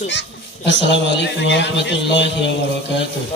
আসসালামু আলাইকুম ওয়া রাহমাতুল্লাহি ওয়া বারাকাতুহু।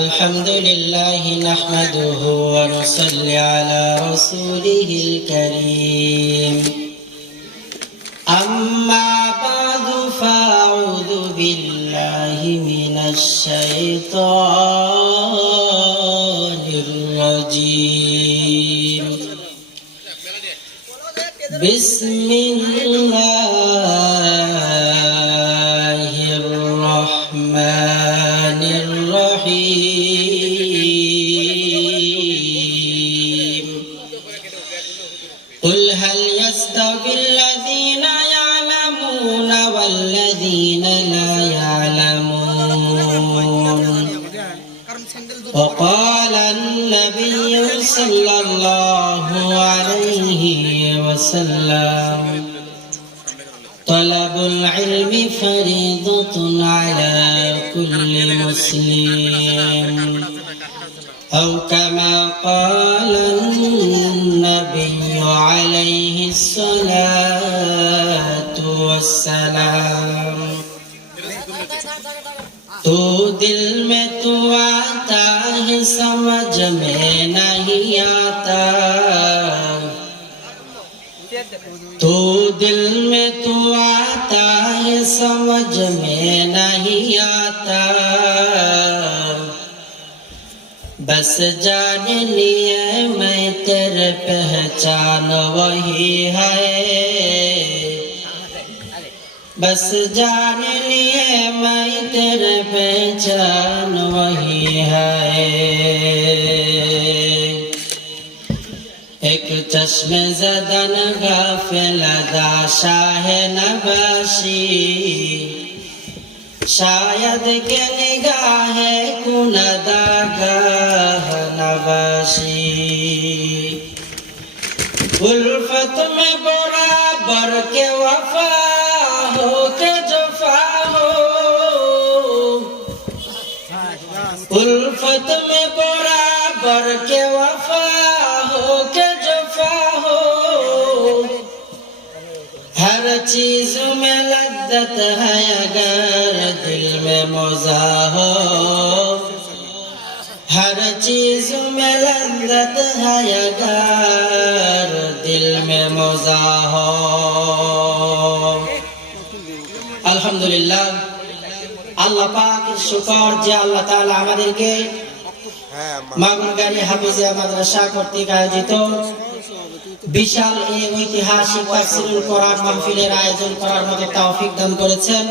আলহামদুলিল্লাহ নাহমাদুহু ওয়া নুসাল্লি আলা রাসূলিহিল কারীম। আম্মা বা'দু ফাআউযু বিল্লাহি মিনাশ শাইতানির রাজীম। বিসমিল্লাহির রহমানির রহিম। কুল হাল ইয়াস্তাবিল্লাযীনা ইয়া'লামুনা ওয়াল্লাযীনা লা ইয়া'লামুন। وقال النبي صلى الله عليه وسلم طلب العلم فريضة على كل مسلم أو كما قال النبي عليه الصلاة والسلام تو दिल में तू आता है समझ में नहीं आता, तो दिल में तू आता है समझ में नहीं आता, बस जान लिए मैं तेरे पहचान वही है, बस जान लिए मैं तेरे पहचान वही है। एक चश्मे ज़दन गाफिल अदा शाह नबाशी, शायद के निगाह कुनदा गाह नबाशी, उल्फत में बराबर के वफा हो के जफा हो, उल्फत में बराबर के वफा हो के जफा हो, हर चीज में लज्जत है अगर दिल में मौजा हो, हर चीज में लज्जत है अगर दिल में मौजा हो। আলহামদুলিল্লাহ, আল্লাহ পাকের শুকর যে আল্লাহ তাআলা আমাদেরকে মাগুনগাড়ি হাফিজিয়া মাদ্রাসা কর্তৃক আয়োজিত বিশাল এই ঐতিহাসিক তাফসীরুল কোরআন মাহফিলের আয়োজন করার মতো তৌফিক দান করেছেন।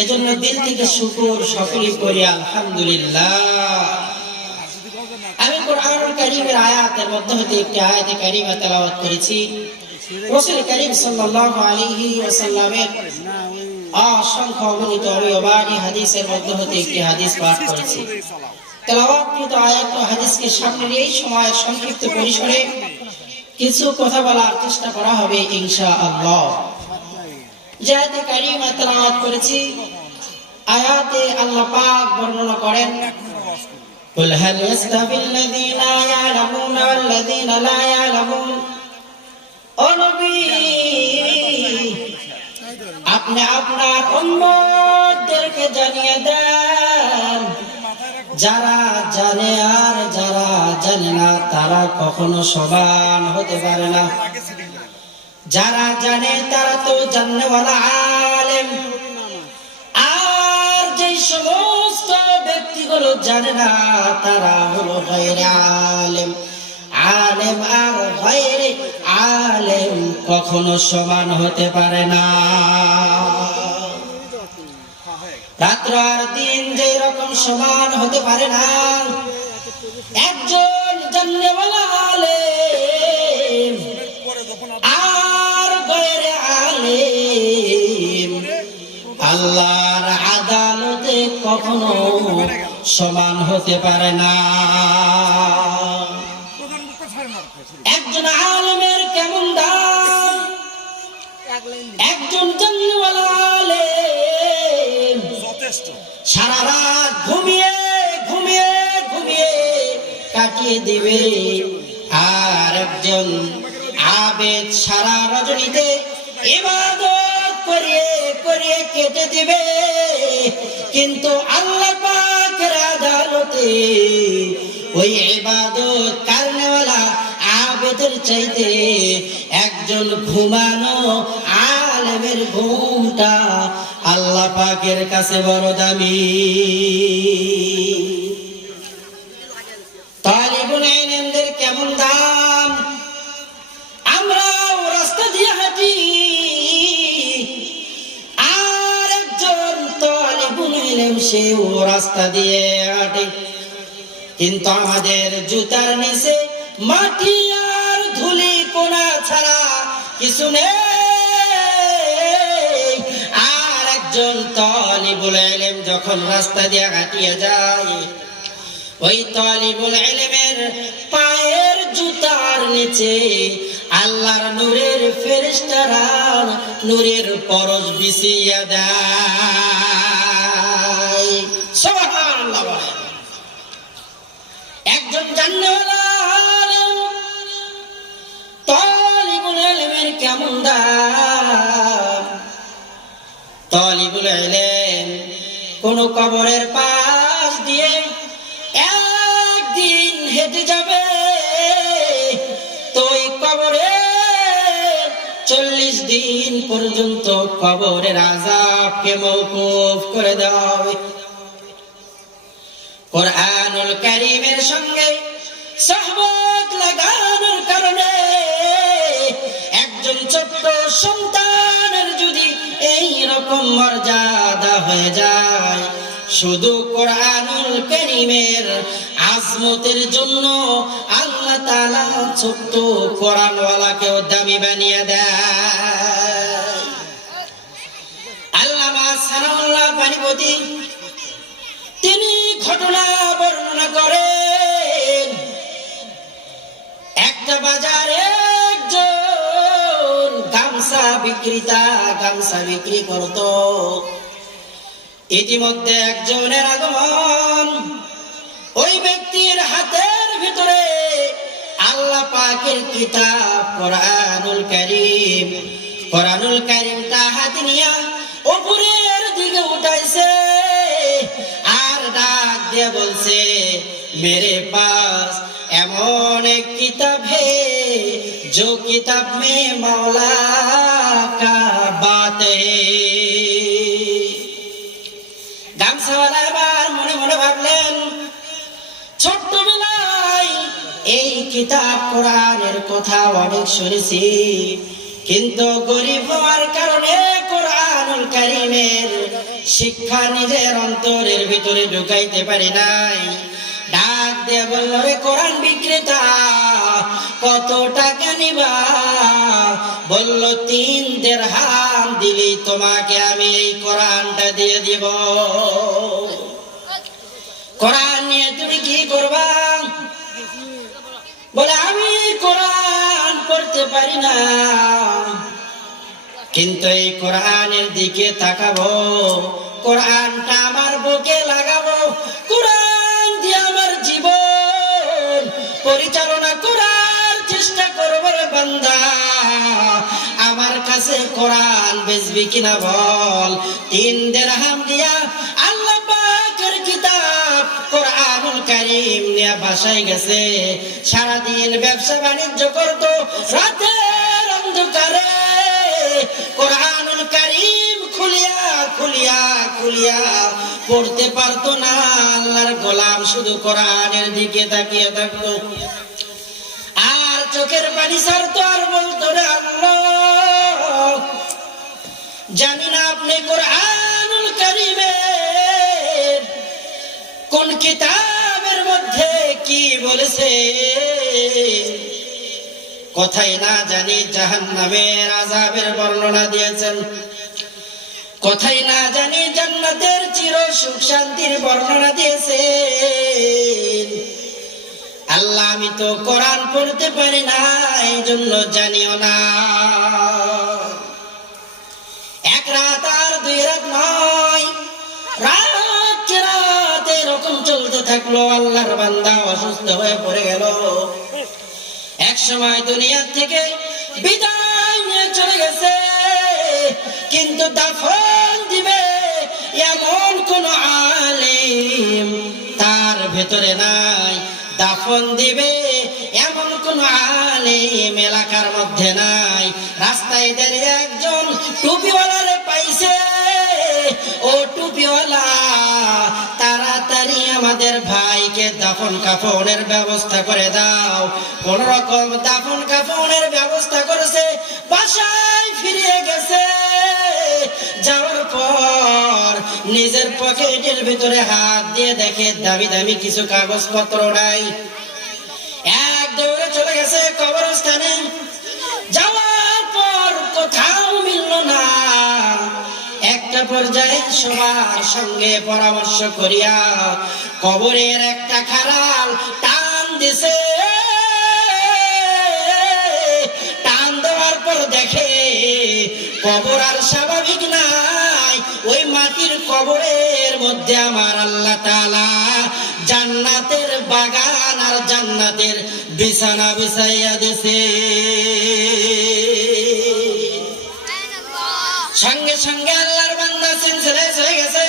এজন্য দিল থেকে শুকর সকলেই করি আলহামদুলিল্লাহ। আমি কোরআনুল কারীমের আয়াতের মধ্যে হতে একটি আয়াতে কারীমা তেলাওয়াত করেছি। রাসূল করিম সাল্লাল্লাহু আলাইহি ওয়াসাল্লামের অসংখ্য অগণিত অবয়বাণী হাদিসের মধ্যে হতে একটি হাদিস পাঠ করেছি। তেলাওয়াতকৃত আয়াত ও হাদিসকে সামনে এই সময় সংক্ষিপ্ত পরিসরে কিছু কথা বলার চেষ্টা করা হবে ইনশাআল্লাহ। যে আয়াতে কারীমা তেলাওয়াত করেছি, আয়াতে আল্লাহ পাক বর্ণনা করেন কুল হাল ইয়াস্তাবিল্লাযীনা ইয়া'লামুনা ওয়াল্লাযীনা লা ইয়া'লামুন। ও নবী, আপনি আপনার উম্মতদেরকে জানিয়ে দেন, যারা জানে আর যারা জানে না তারা কখনো সমান হতে পারে না। যারা জানে তারা তো জাননেওয়ালা আলেম, আর যে সমস্ত ব্যক্তিগুলো জানে না তারা হলো গায়রে আলেম। আলেম আর গায়রে আলেম কখনো সমান হতে পারে না। রাত্র আর দিন যে রকম সমান হতে পারে না, একজন জাননেওয়ালা আলেম আর গায়রে আলেম আল্লাহর আদালতে কখনো সমান হতে পারে না। একজন আলেমের কেমন দাম, একজন জাননেওয়ালা আলেম সারা রাত ঘুমিয়ে ঘুমিয়ে কাটিয়ে দিবে, আর একজন আবেদ সারা রজনীতে ইবাদত করিয়ে করিয়ে কেটে দিবে। কিন্তু আল্লাহ পাকের আদালতে ওই ইবাদত করনেওয়ালা আবেদের চাইতে একজন ঘুমানো আলেমের ঘুমটা আল্লাহ পাকের কাছে বড় দামি। তালিবুল ইলমদের কেমন দাম! আমরা রাস্তা দিয়ে হাঁটি, আর একজন তালিবুল ইলম সে ও রাস্তা দিয়ে হাঁটে, কিন্তু আমাদের জুতার নিচে মাটি আর ধুলি কোনা ছাড়া কিছু নেই। আর একজন তালিবুল ইলম যখন রাস্তা দিয়ে হাঁটিয়ে যায়, ওই তালিবুল ইলমের পায়ের জুতার নিচে আল্লাহর নূরের ফেরেশতারা নূরের পরশ বিছিয়ে দেয়। সুবহানাল্লাহ। একজন জান্নাতওয়ালা আলেম তালিবুল ইলমের কেমন দাম! তালিবুল ইলম কোন কবরের পাশ দিয়ে একদিন হেঁটে যাবে, তো ওই কবরে 40 দিন পর্যন্ত কবরের আযাবকে মওকুফ করে দেওয়া হবে। কুরআনুল কারীমের সঙ্গে সহবত লাগানোর কারণে একজন ছোট্ট সন্তানের যদি এই রকম মর্যাদা হয়ে যায়, শুধু কুরআনুল কারীমের আজমতের জন্য আল্লাহ তাআলা ছোট্ট কোরআনওয়ালাকেও দামি বানিয়ে দেয়। আল্লামা সানাউল্লাহ পানিপতি তিনি ঘটনা বর্ণনা করেন, একটা বাজারে একজন গামছা বিক্রেতা গামছা বিক্রি করত। ইতিমধ্যে একজনের আগমন, ওই ব্যক্তির হাতের ভিতরে আল্লাহ পাকের কিতাব কুরআনুল কারীম, কুরআনুল কারীমটা হাতে নিয়ে উপরের দিকে উঠাইছে আর ডাক দিয়ে বলছে, मेरे पास एमन एक किताब है जो किताब में मौला का बात है। গামছাওয়ালা এবার মনে মনে ভাবলেন, ছোট্টবেলায় এই কিতাব কোরআনের কথা অনেক শুনেছি, কিন্তু গরিব হওয়ার কারণে কোরআনুল কারীমের শিক্ষা নিজের অন্তরের ভিতরে ঢুকাইতে পারি নাই। ডাক দিয়ে বলল, রে কোরআন বিক্রেতা, কত টাকা নিবা? বলল, 3 দিরহাম দিলি তোমাকে আমি এই কোরআনটা দিয়ে দিব। কোরআন নিয়ে তুমি কি করবা? বলে, আমি কোরআন পড়তে পারি না, কিন্তু এই কোরআনের দিকে তাকাবো, কোরআনটা আমার বুকে লাগাবো, কোরআন দিয়ে আমার জীবন পরিচালনা করার চেষ্টা করবো। রে বান্দা, আমার কাছে কোরআন বেচবি কিনা বল? 3 দিরহাম দিয়া আল্লাহ পাকের কিতাব কোরআনুল কারীম নিয়ে বাসায় গেছে। সারাদিন ব্যবসা বাণিজ্য করতো, রাতের অন্ধকারে কোরআনুল কারীম খুলিয়া খুলিয়া খুলিয়া পড়তে পারতো না। আল্লাহর গোলাম শুধু কোরআনের দিকে তাকিয়ে থাকতো, আর চোখের পানি ছাড়তো, আর বলতো, রে আল্লাহ, জানি না আপনি কোরআনুল কারীমের কোন কিতাবের মধ্যে কি বলেছে। কোথায় না জানি জাহান্নামের আযাবের বর্ণনা দিয়েছেন, কোথায় না জানি জান্নাতের চির সুখ শান্তির বর্ণনা দিয়েছেন। আল্লাহ, আমি তো কোরআন পড়তে পারি না, এই জন্য জানিও না। 1 রাত আর 2 রাত নয়, রাত রাত এরকম চলতে চলতে থাকলো। আল্লাহর বান্দা অসুস্থ হয়ে পড়ে গেল। এক সময় দুনিয়া থেকে বিদায় নিয়ে চলে গেছে, কিন্তু দাফন দিবে এমন কোন আলেম তার ভেতরে নাই। দাফন দিবে এমন কোন আলেম এলাকার মধ্যে নাই। রাস্তায় দাঁড়িয়ে একজন টুপিওয়ালারে পাইছে, ও টুপিওয়ালা তাড়াতাড়ি আমাদের ভাইকে দাফন কাফনের ব্যবস্থা করে দাও। কোন রকম দাফন কাফনের ব্যবস্থা করেছে, বাসায় ফিরে গেছে। যাওয়ার পর নিজের পকেটের ভিতরে হাত দিয়ে দেখে দামি দামি কিছু কাগজপত্র নাই। এক দৌড়ে চলে গেছে কবরস্থানে। যাওয়ার পর কোথাও মিলল না। একটা পর্যায়ে সবার সঙ্গে পরামর্শ করিয়া কবরের একটা খাড়াল টান দিছে। টান দেওয়ার পর দেখে কবর আর স্বাভাবিক নাই। ওই মাটির কবরের মধ্যে আমার আল্লাহ তাআলা জান্নাতের বাগান আর জান্নাতের বিছানা বিছাইয়া দিছে। সঙ্গে সঙ্গে আল্লাহর বান্দা সিলসিলায় হয়ে গেছে।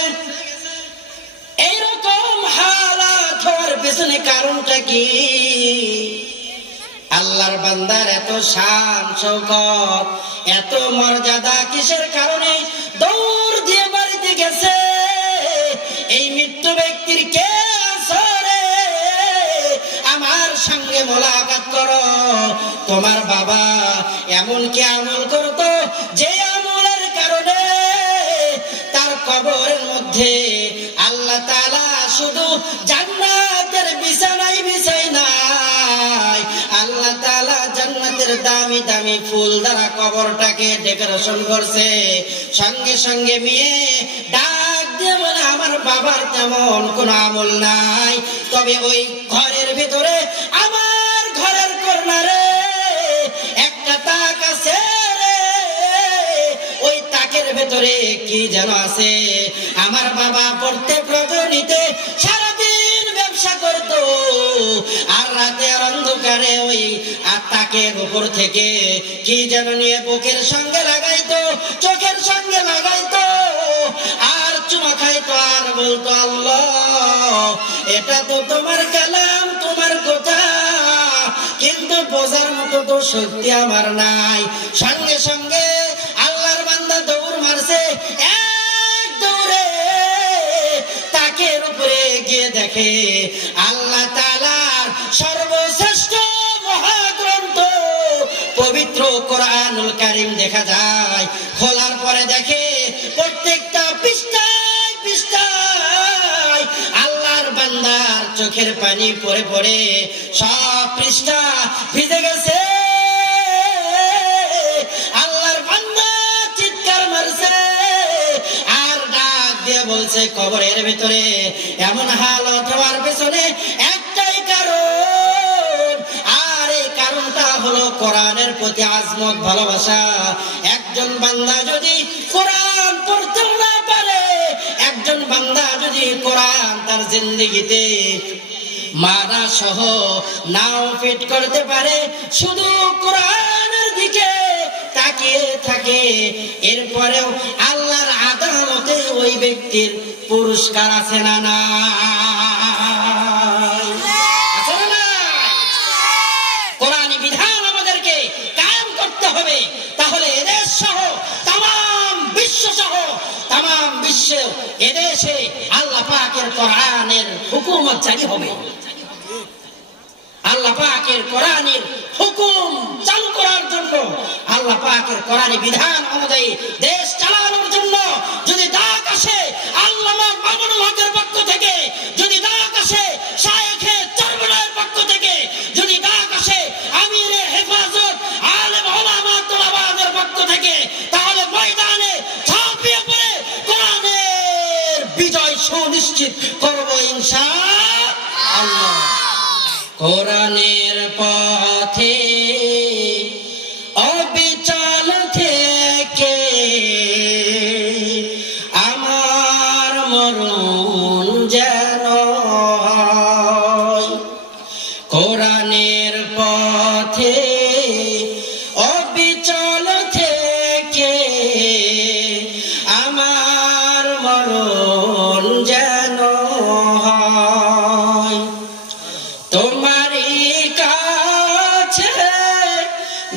এইরকম হালাত হওয়ার পেছনে কারণটা কি? আল্লাহর বান্দার এত শান শৌকত, এত মর্যাদা কিসের কারণে দৌড় দিয়ে বাড়িতে গেছে? এই মৃত্যু ব্যক্তির কে আসরে আমার সঙ্গে মোলাকাত করো। তোমার বাবা এমন কি আমল করতো যে আমলের কারণে তার কবরের মধ্যে আল্লাহ তাআলা শুধু জান্নাতের বিছানাই বিছাই নাই, আল্লাহ তাআলা জান্নাতের দামি দামি ফুল দ্বারা কবরটাকে ডেকোরেশন করছে। সঙ্গে সঙ্গে মেয়ে ডাক দিয়ে বলে, আমার বাবার তেমন কোন আমল নাই, তবে ওই ঘরের ভিতরে আমার ঘরের কর্নারে একটা তাক আছে রে। ওই তাকের ভেতরে কি যেন আছে। আমার বাবা প্রত্যেক রজনীতে সারাদিন ব্যবসা করত, আর রাতের অন্ধকারে ওই তাকের উপর থেকে কি যেন নিয়ে বুকের সঙ্গে লাগাইতো, চোখের সঙ্গে লাগাইতো, আর চুমা খাইতো, আর বলতো, আল্লাহ এটা তো তোমার কালাম, তোমার কথা, কিন্তু বোঝার মতো তো শক্তি আমার নাই। সঙ্গে সঙ্গে আল্লাহর বান্দা দৌড় মারছে। এক দৌড়ে তাকের উপরে গিয়ে দেখে আল্লাহ তাআলার সর্বশ্রেষ্ঠ মহাগ্রন্থ পবিত্র কোরআনুল কারীম দেখা যায়। খোলার পরে দেখে প্রত্যেকটা পৃষ্ঠায় পৃষ্ঠায় আল্লাহর বান্দার চোখের পানি পড়ে পড়ে সব পৃষ্ঠা ভিজে গেছে। আল্লাহর বান্দা চিৎকার মারছে আর ডাক দিয়ে বলছে, কবরের ভিতরে এমন হালত হওয়ার পেছনে একটাই কারণ, আর এই কারণটা হলো কোরআনের প্রতি আজমত ভালোবাসা। একজন বান্দা যদি কোরআন পড়তেও না পারে, একজন বান্দা যদি কোরআন তার জিন্দেগিতে মানা সহ নাও ফিট করতে পারে, শুধু কোরআনের দিকে তাকিয়ে থাকে, এরপরেও আল্লাহর আদালতে ওই ব্যক্তির পুরস্কার আছে না না? কোরআনী বিধান আমাদেরকে কায়েম করতে হবে, তাহলে এদেশ সহ তাম বিশ্ব সহ তাম বিশ্বে এদেশে আল্লাহ পাকের কোরআনের হুকুমত জারি হবে। আল্লাহ পাকের কোরআনের হুকুম চালু করার জন্য, আল্লাহ পাকের কোরআনী বিধান অনুযায়ী দেশ চালানোর জন্য যদি ডাক আসে আল্লামা মামুনুল হকের পক্ষ থেকে, যদি ডাক আসে শায়েখে চরমনায়ের পক্ষ থেকে, যদি ডাক আসে আমিরে হেফাজত আলেম ওলামা তোলাবাদের পক্ষ থেকে, তাহলে ময়দানে ঝাঁপিয়ে পড়ে কোরআনের বিজয় সুনিশ্চিত করব ইনশাআল্লাহ। কোরআনের পথে অবিচল থেকে আমার মরণ যেন কোরআনের পথে অবিচল থেকে আমার মরণ যেন হয়। তোমারই কাছে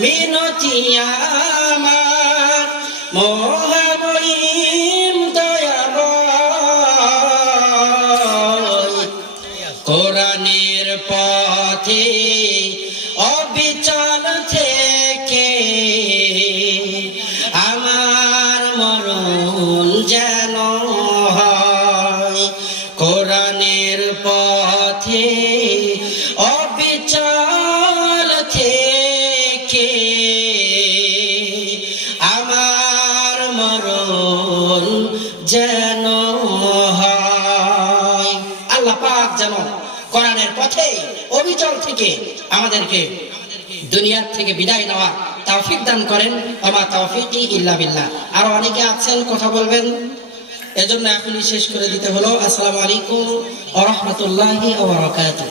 মিনতি আমার মহামহিম দয়াময়। কোরআনের পথে অবিচল থেকে আমার মরণ যেন হয়। কোরআনের পথে অবিচল থেকে আমার মরণ যেন হয়। আল্লাহ পাক যেন কোরআনের পথে অবিচল থেকে আমাদেরকে দুনিয়ার থেকে বিদায় নেওয়া তৌফিক দান করেন। ওমা তৌফিকি ইল্লা বিল্লাহ। আর অনেকে আছেন কথা বলবেন, এজন্য এখনই শেষ করে দিতে হলো। আসসালামু আলাইকুম ওয়া রাহমাতুল্লাহি ওয়া বারাকাতুহু।